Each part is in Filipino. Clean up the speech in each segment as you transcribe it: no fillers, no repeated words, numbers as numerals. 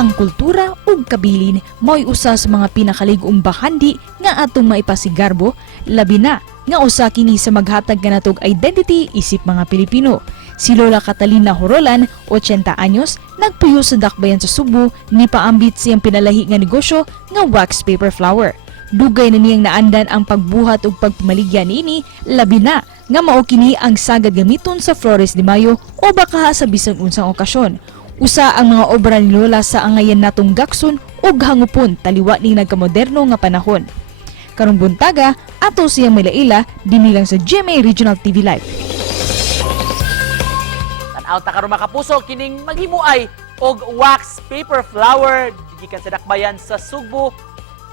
Ang kultura ug kabilin mao'y usa sa mga pinakalig-ong bakandi nga atong maipasigarbo, labi na nga usa kini sa maghatag kanatog identity isip mga Pilipino. Si Lola Catalina Horolan, 80 anyos, nagpuyo sa dakbayan sa Subo, ni paambit siyang pinalahi nga negosyo nga wax paper flower. Dugay na niyang naandan ang pagbuhat ug pagpamaligya niini, labi na nga mao kini ang sagad gamiton sa Flores de Mayo o baka sa bisan unsang okasyon. Usa ang mga obra ni Lola sa angayan natong gakson ug hangupon taliwa ning nagkamoderno nga panahon. Karong buntaga, ato siyang milaila dinilang sa GMA Regional TV Live. Tanaw ta karon mga kapuso kining maghimuay og wax paper flower gikan sa dakbayan sa Subo,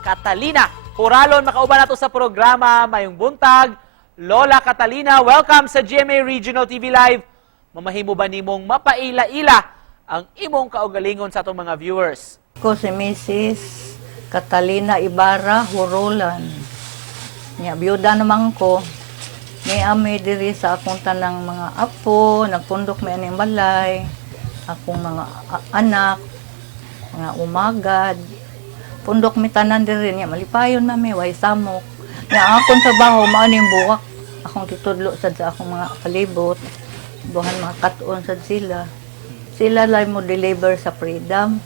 Catalina. Huralon makauban nato sa programa mayong buntag. Lola Catalina, welcome sa GMA Regional TV Live. Mamahimo ba nimong mapaila-ila ang imong kaugalingon sa atong mga viewers? Ako si Mrs. Catalina Ibarra Horolan. Nya byuda naman ko. May ami diri sa akong tanang mga apo, nagpundok may aning balay, akong mga anak, mga umagad. Pundok mi tanan diri nya malipayon mami way samok. Nya akong trabaho mao ning buwak. Akong gitudlo sad sa akong mga palibot. Buhan mga katon sad sila. Sila lang mo deliver sa Freedom.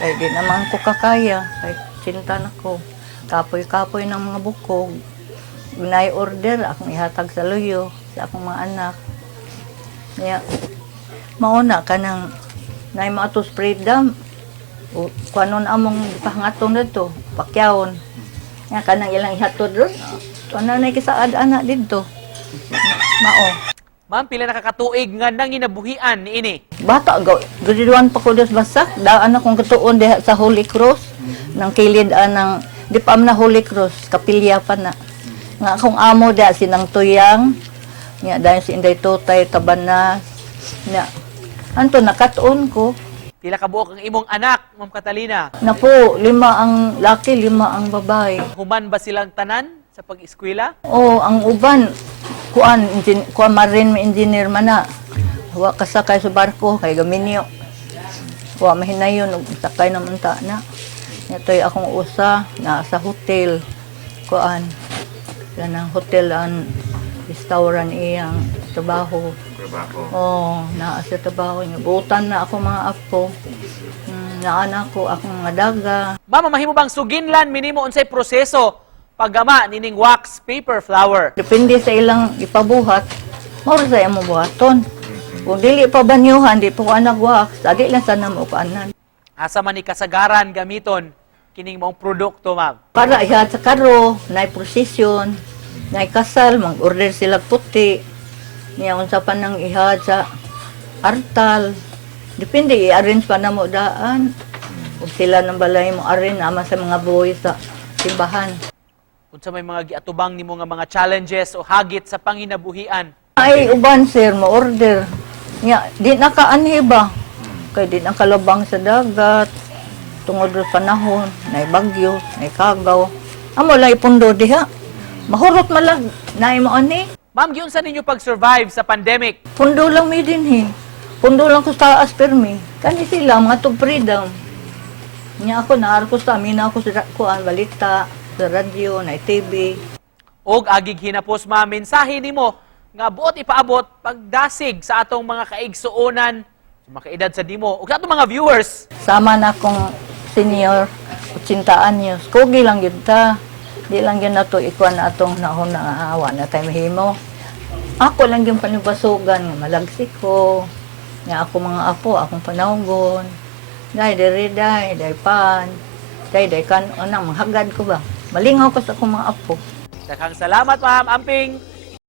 Kaya di naman ko kakaya. Kaya sinta na ko. Kapoy-kapoy ng mga bukog. Order, akong ihatag sa luyo sa akong mga anak. Kaya, mauna ka ng naay maatos Freedom. Kung ano among pahangatong na ito, pakyawon. Kaya ka nang ilang ihatod ron. Ano na kisaad anak dito. Mao. Ma'am, pila nakakatuig nga nanginabuhian niini? Bata, gadiduan pa ko dos basak. Daan akong katuon diha sa Holy Cross. Nang kilid ng, di pa na Holy Cross, kapilya pa na. Nga akong amo diha, sinang tuyang. Nga dahil si Inday Tutay, Tabanas. Nga, anto, nakatuon ko. Pila ka buok ang imong anak, Ma'am Catalina? Na po, 5 ang laki, 5 ang babae. Human ba silang tanan sa pag-eskwela? Oh, ang uban, kuan marine engineer man na. Wa kasakay sa barko kay gaminyo. Wa mahinayon og sakay naman ta na. Ito'y akong usa na sa hotel. Kuan. Yan ang hotel ang restaurant iyang trabaho. Oh, naa sa trabaho niya. Butan na ako mga apo. Naana ko akong mga daga. Ma'am, mahimo bang suginlan minimo unsay proseso paggama nining wax paper flower? Depende sa ilang ipabuhat, maura sa imong buhaton. Kung dili pa banyuhan, di po ka nag-wax, adi lang sana mo kaanan. Asa man ni kasagaran gamiton kining mong produkto, ma'am? Para ihat sa karo, naay prosesyon, naay kasal, mag-order sila puti. Niya unsa pa nang ihat sa artal. Depende, i-arrange pa na mo daan. Kung sila ng balay mo arrange, ama sa mga boy sa simbahan. Unsa may mga giatubang nimo nga mga challenges o hagit sa panginabuhian? Ay, uban sir, ma-order. Nga, di nakaanhi ba? Kaya di nakalabang sa dagat. Tungod sa panahon, naay bagyo, naay kagaw. Amo lang ipundo diha. Mahurot malag, naay mo ani. Ma'am, giunsa ninyo pag-survive sa pandemic? Pundo lang mi din he. Pundo lang ko sa aspermi. Kani sila, mga to Freedom. Nya ako, naar ko sa amin ako sa kuan balita, sa radyo, na TV. Og agig hinapos, ma'am, mensahe nimo nga buot ipaabot pagdasig sa atong mga kaigsuonan, sa mga kaedad sa dimo, ug sa atong mga viewers. Sama na akong senior, 80 anyos. Kugi lang yun ta. Di lang yun na to ikuan na atong nahon na awa na tayo mahimo. Ako lang yung panibasugan, nga malagsik ko. Nga ako mga apo, akong panawgon. Dahil pan. Dahil kan, anang, maghagad ko ba? Malingaw ko sa akong mga apo. Daghang salamat, ma'am. Amping